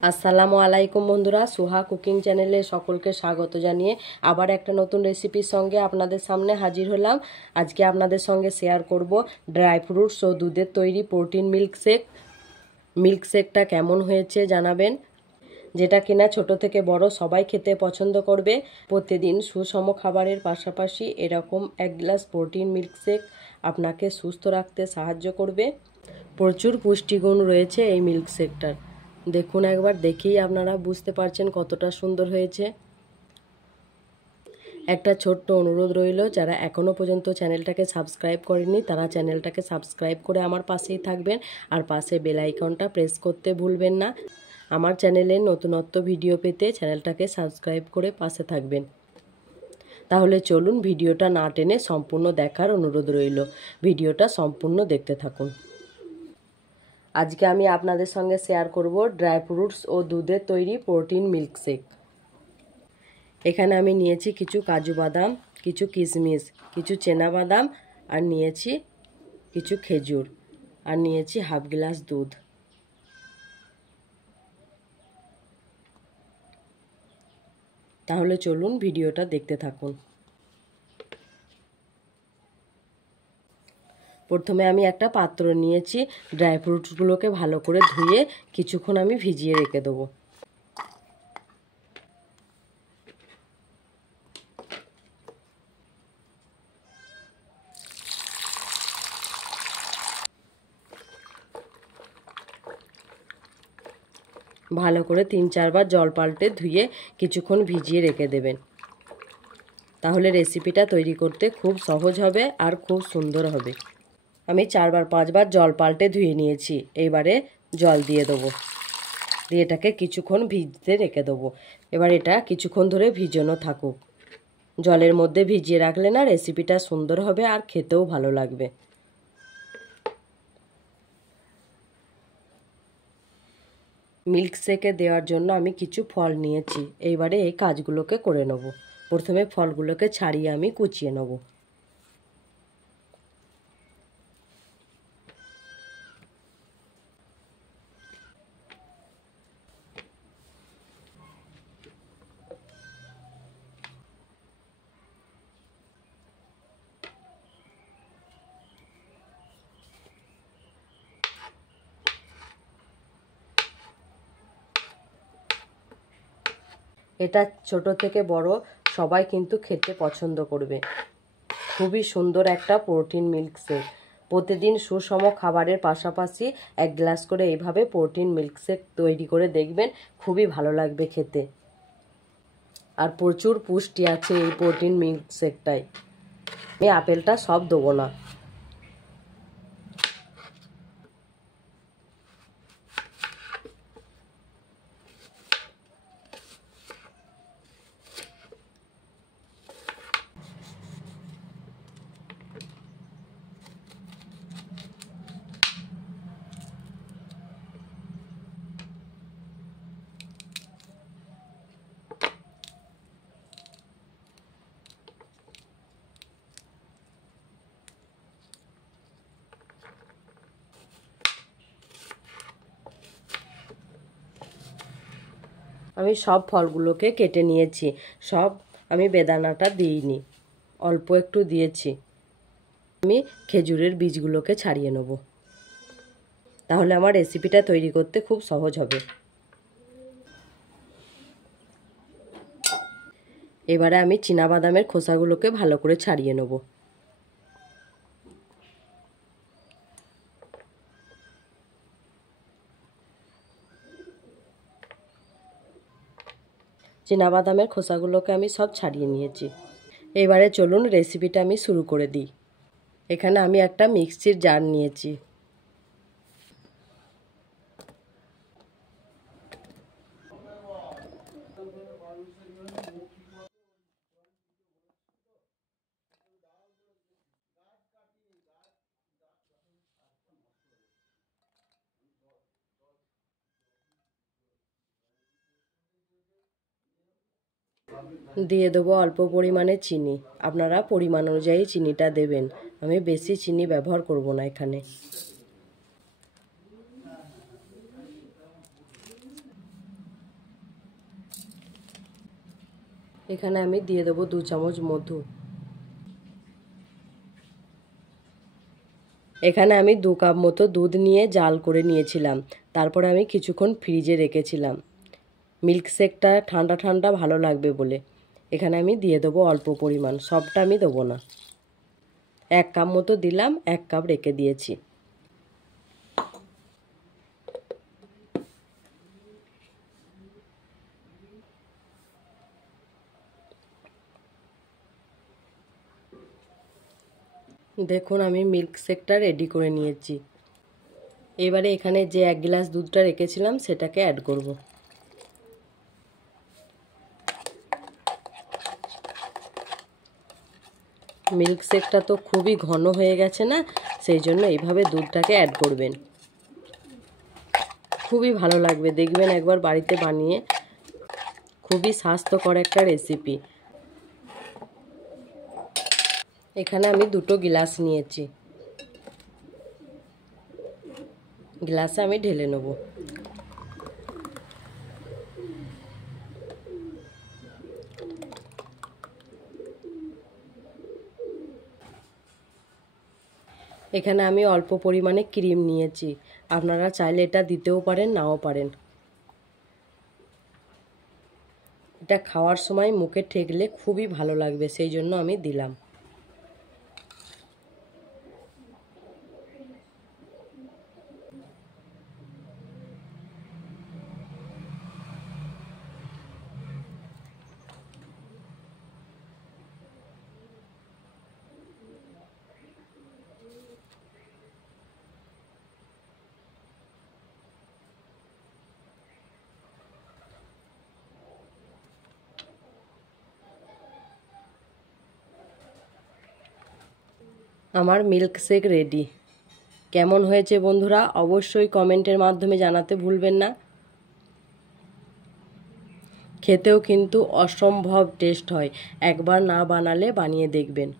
আসসালামু আলাইকুম বন্ধুরা, সুহা কুকিং চ্যানেলে সকলকে স্বাগত জানিয়ে আবার একটা নতুন রেসিপির সঙ্গে আপনাদের সামনে হাজির হলাম। আজকে আপনাদের সঙ্গে শেয়ার করব ড্রাই ফ্রুটস ও দুধের তৈরি প্রোটিন মিল্কশেক। মিল্কশেকটা কেমন হয়েছে জানাবেন, যেটা কিনা ছোট থেকে বড় সবাই খেতে পছন্দ করবে। প্রতিদিন সুষম খাবারের পাশাপাশি এরকম এক গ্লাস প্রোটিন মিল্কশেক আপনাকে সুস্থ রাখতে সাহায্য করবে। প্রচুর পুষ্টিগুণ রয়েছে এই মিল্কশেকটার। দেখুন, একবার দেখেই আপনারা বুঝতে পারছেন কতটা সুন্দর হয়েছে। একটা ছোট্ট অনুরোধ রইল, যারা এখনও পর্যন্ত চ্যানেলটাকে সাবস্ক্রাইব করেনি তারা চ্যানেলটাকে সাবস্ক্রাইব করে আমার পাশেই থাকবেন, আর পাশে বেল আইকনটা প্রেস করতে ভুলবেন না। আমার চ্যানেলের নতুনত্ব ভিডিও পেতে চ্যানেলটাকে সাবস্ক্রাইব করে পাশে থাকবেন। তাহলে চলুন, ভিডিওটা না টেনে সম্পূর্ণ দেখার অনুরোধ রইল। ভিডিওটা সম্পূর্ণ দেখতে থাকুন। আজকে আমি আপনাদের সঙ্গে শেয়ার করব ড্রাই ফ্রুটস ও দুধের তৈরি প্রোটিন মিল্কশেক। এখানে আমি নিয়েছি কিছু কাজু বাদাম, কিছু কিশমিশ, কিছু চেনা বাদাম, আর নিয়েছি কিছু খেজুর, আর নিয়েছি হাফ গ্লাস দুধ। তাহলে চলুন, ভিডিওটা দেখতে থাকুন। প্রথমে আমি একটা পাত্র নিয়েছি, ড্রাই ফ্রুটসগুলোকে ভালো করে ধুয়ে কিছুক্ষণ আমি ভিজিয়ে রেখে দেবো। ভালো করে 3-4 বার জল পাল্টে ধুয়ে কিছুক্ষণ ভিজিয়ে রেখে দেবেন। তাহলে রেসিপিটা তৈরি করতে খুব সহজ হবে আর খুব সুন্দর হবে। আমি 4-5 বার জল পাল্টে ধুয়ে নিয়েছি। এইবারে জল দিয়ে দেবো, দিয়ে এটাকে কিছুক্ষণ ভিজতে রেখে দেবো। এবার এটা কিছুক্ষণ ধরে ভিজানো থাকুক। জলের মধ্যে ভিজিয়ে রাখলে না রেসিপিটা সুন্দর হবে আর খেতেও ভালো লাগবে। মিল্কশেকে দেওয়ার জন্য আমি কিছু ফল নিয়েছি। এইবারে এই কাজগুলোকে করে নেব। প্রথমে ফলগুলোকে ছাড়িয়ে আমি কুচিয়ে নেব। এটা ছোট থেকে বড় সবাই কিন্তু খেতে পছন্দ করবে। খুবই সুন্দর একটা প্রোটিন মিল্কশেক। প্রতিদিন সুষম খাবারের পাশাপাশি এক গ্লাস করে এইভাবে প্রোটিন মিল্কশেক তৈরি করে দেখবেন, খুবই ভালো লাগবে খেতে। আর প্রচুর পুষ্টি আছে এই প্রোটিন মিল্কশেকটায়। আমি আপেলটা সব দেবো না। আমি সব ফলগুলোকে কেটে নিয়েছি। সব আমি বেদানাটা দিইনি, অল্প একটু দিয়েছি। আমি খেজুরের বীজগুলোকে ছাড়িয়ে নেব, তাহলে আমার রেসিপিটা তৈরি করতে খুব সহজ হবে। এবারে আমি চীনাবাদামের খোসাগুলোকে ভালো করে ছাড়িয়ে নেব। চীনাবাদামের খোসাগুলোকে আমি সব ছাড়িয়ে নিয়েছি। এবারে চলুন রেসিপিটা আমি শুরু করে দিই। এখানে আমি একটা মিক্সির জার নিয়েছি। দিয়ে দেবো অল্প পরিমাণে চিনি। আপনারা পরিমাণ অনুযায়ী চিনিটা দেবেন। আমি বেশি চিনি ব্যবহার করব না এখানে। এখানে আমি দিয়ে দেবো 2 চামচ মধু। এখানে আমি 2 কাপ মতো দুধ নিয়ে জাল করে নিয়েছিলাম, তারপরে আমি কিছুক্ষণ ফ্রিজে রেখেছিলাম মিল্কশেকটা ঠান্ডা ঠান্ডা ভালো লাগবে বলে। এখানে আমি দিয়ে দেবো অল্প পরিমাণ, সবটা আমি দেবো না। 1 কাপ মতো দিলাম, 1 কাপ রেখে দিয়েছি। দেখুন আমি মিল্কশেকটা রেডি করে নিয়েছি। এবারে এখানে যে 1 গ্লাস দুধটা রেখেছিলাম সেটাকে অ্যাড করব। মিল্কশেকটা তো খুবই ঘন হয়ে গেছে না, সেই জন্য এইভাবে দুধটাকে অ্যাড করবেন। খুবই ভালো লাগবে, দেখবেন একবার বাড়িতে বানিয়ে। খুবই স্বাস্থ্যকর একটা রেসিপি। এখানে আমি 2টো গ্লাস নিয়েছি, গ্লাসে আমি ঢেলে নেব। এখানে আমি অল্প পরিমাণে ক্রিম নিয়েছি, আপনারা চাইলে এটা দিতেও পারেন নাও পারেন। এটা খাওয়ার সময় মুখে ঠেকলে খুবই ভালো লাগবে, সেই জন্য আমি দিলাম। আমার মিল্কশেক রেডি। কেমন হয়েছে বন্ধুরা অবশ্যই কমেন্টের মাধ্যমে জানাতে ভুলবেন না। খেতেও কিন্তু অসম্ভব টেস্ট হয়, একবার না বানালে বানিয়ে দেখবেন।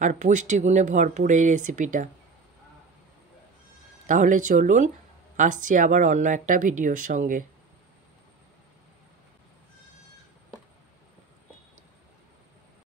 আর পুষ্টিগুণে ভরপুর এই রেসিপিটা। তাহলে চলুন, আসছি আবার অন্য একটা ভিডিওর সঙ্গে।